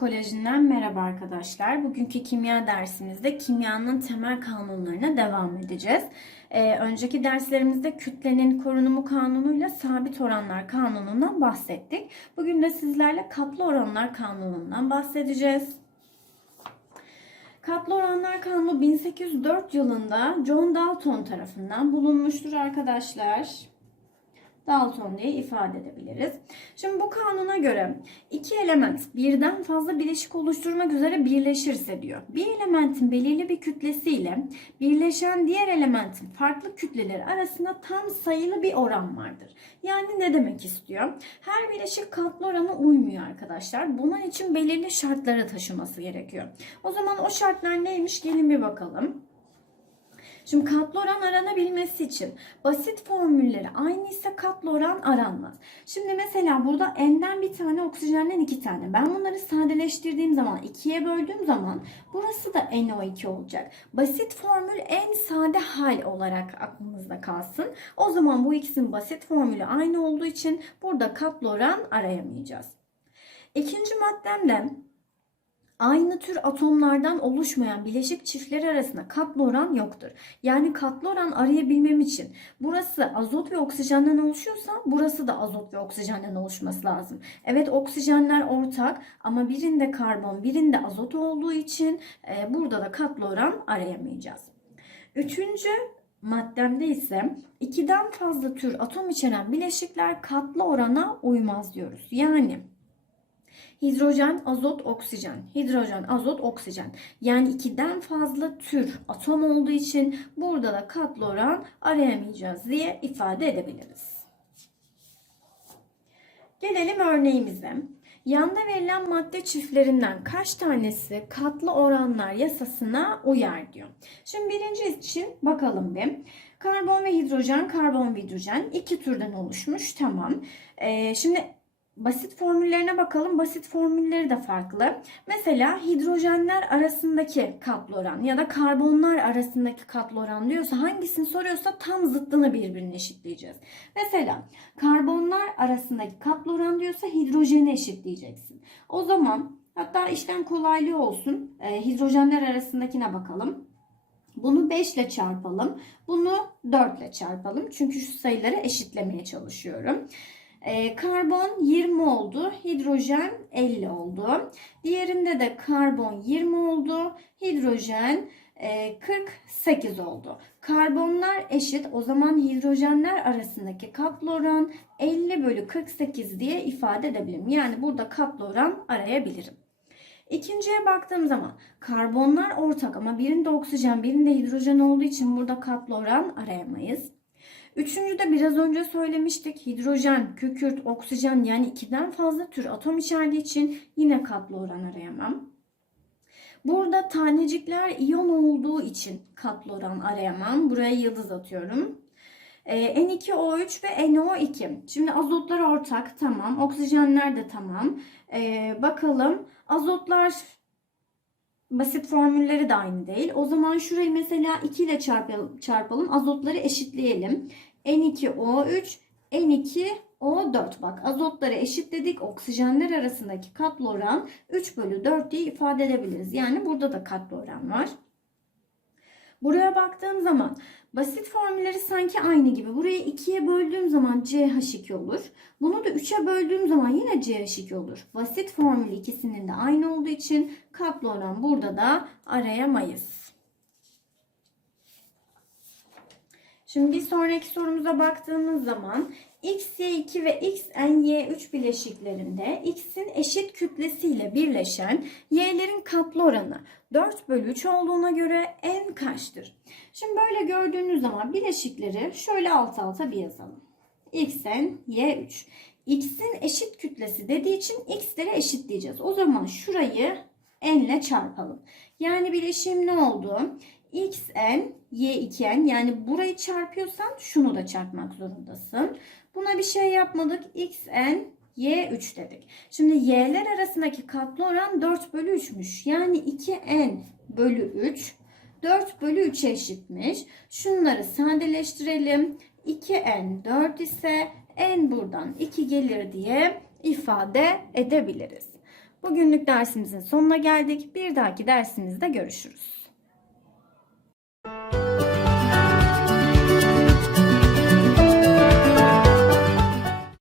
Kolejinden merhaba arkadaşlar. Bugünkü kimya dersimizde kimyanın temel kanunlarına devam edeceğiz. Ee, önceki derslerimizde kütlenin korunumu kanunuyla sabit oranlar kanunundan bahsettik. Bugün de sizlerle katlı oranlar kanunundan bahsedeceğiz. Katlı oranlar kanunu 1804 yılında John Dalton tarafından bulunmuştur arkadaşlar. Dalton diye ifade edebiliriz. Şimdi bu kanuna göre iki element birden fazla bileşik oluşturmak üzere birleşirse diyor. Bir elementin belirli bir kütlesiyle birleşen diğer elementin farklı kütleleri arasında tam sayılı bir oran vardır. Yani ne demek istiyor? Her bileşik katlı orana uymuyor arkadaşlar. Bunun için belirli şartları taşıması gerekiyor. O zaman o şartlar neymiş? Gelin bir bakalım. Şimdi katlı oran aranabilmesi için basit formülleri aynı ise katlı oran aranmaz. Şimdi mesela burada N'den bir tane oksijenden iki tane. Ben bunları sadeleştirdiğim zaman ikiye böldüğüm zaman burası da NO2 olacak. Basit formül en sade hal olarak aklımızda kalsın. O zaman bu ikisinin basit formülü aynı olduğu için burada katlı oran arayamayacağız. İkinci maddemde aynı tür atomlardan oluşmayan bileşik çiftler arasında katlı oran yoktur. Yani katlı oran arayabilmem için burası azot ve oksijenden oluşuyorsa burası da azot ve oksijenden oluşması lazım. Evet oksijenler ortak ama birinde karbon birinde azot olduğu için e, burada da katlı oran arayamayacağız. Üçüncü maddemde ise ikiden fazla tür atom içeren bileşikler katlı orana uymaz diyoruz. Yani hidrojen, azot, oksijen, hidrojen, azot, oksijen. Yani ikiden fazla tür atom olduğu için burada da katlı oran arayamayacağız diye ifade edebiliriz. Gelelim örneğimize. Yanda verilen madde çiftlerinden kaç tanesi katlı oranlar yasasına uyar diyor. Şimdi birinci için bakalım bir. Karbon ve hidrojen, karbon ve hidrojen iki türden oluşmuş. Tamam. Ee, şimdi basit formüllerine bakalım. Basit formülleri de farklı. Mesela hidrojenler arasındaki katlı oran ya da karbonlar arasındaki katlı oran diyorsa hangisini soruyorsa tam zıttını birbirine eşitleyeceğiz. Mesela karbonlar arasındaki katlı oran diyorsa hidrojeni eşitleyeceksin. O zaman hatta işlem kolaylığı olsun. E, hidrojenler arasındakine bakalım. Bunu 5 ile çarpalım. Bunu 4 ile çarpalım. Çünkü şu sayıları eşitlemeye çalışıyorum. E, karbon 20 oldu. Hidrojen 50 oldu. Diğerinde de karbon 20 oldu. Hidrojen e, 48 oldu. Karbonlar eşit. O zaman hidrojenler arasındaki katlı oran 50 bölü 48 diye ifade edebilirim. Yani burada katlı oran arayabilirim. İkinciye baktığım zaman karbonlar ortak ama birinde oksijen birinde hidrojen olduğu için burada katlı oran arayamayız. Üçüncü de biraz önce söylemiştik. Hidrojen, kükürt, oksijen yani ikiden fazla tür atom içerdiği için yine katlı oran arayamam. Burada tanecikler iyon olduğu için katlı oran arayamam. Buraya yıldız atıyorum. Ee, N2O3 ve NO2. Şimdi azotlar ortak tamam. Oksijenler de tamam. Ee, bakalım azotlar basit formülleri de aynı değil. O zaman şurayı mesela 2 ile çarpalım. Azotları eşitleyelim. N2O3, N2O4. Bak azotları eşitledik. Oksijenler arasındaki katlı oran 3 bölü 4 diye ifade edebiliriz. Yani burada da katlı oran var. Buraya baktığım zaman basit formülleri sanki aynı gibi. Burayı 2'ye böldüğüm zaman CH2 olur. Bunu da 3'e böldüğüm zaman yine CH2 olur. Basit formül ikisinin de aynı olduğu için katlı oran burada da arayamayız. Şimdi bir sonraki sorumuza baktığımız zaman XY2 ve XNY3 bileşiklerinde X'in eşit kütlesiyle birleşen Y'lerin katlı oranı 4 bölü 3 olduğuna göre N kaçtır? Şimdi böyle gördüğünüz zaman bileşikleri şöyle alt alta bir yazalım. XN, Y3. X'in eşit kütlesi dediği için X'lere eşitleyeceğiz. O zaman şurayı N ile çarpalım. Yani bileşim ne oldu? Xn, y2n yani burayı çarpıyorsan şunu da çarpmak zorundasın. Buna bir şey yapmadık. xn, y3 dedik. Şimdi y'ler arasındaki katlı oran 4 bölü 3'müş. Yani 2n bölü 3 4 bölü 3 eşitmiş. Şunları sadeleştirelim. 2n 4 ise n buradan 2 gelir diye ifade edebiliriz. Bu Bugünlük dersimizin sonuna geldik. Bir dahaki dersimizde görüşürüz. Thank you.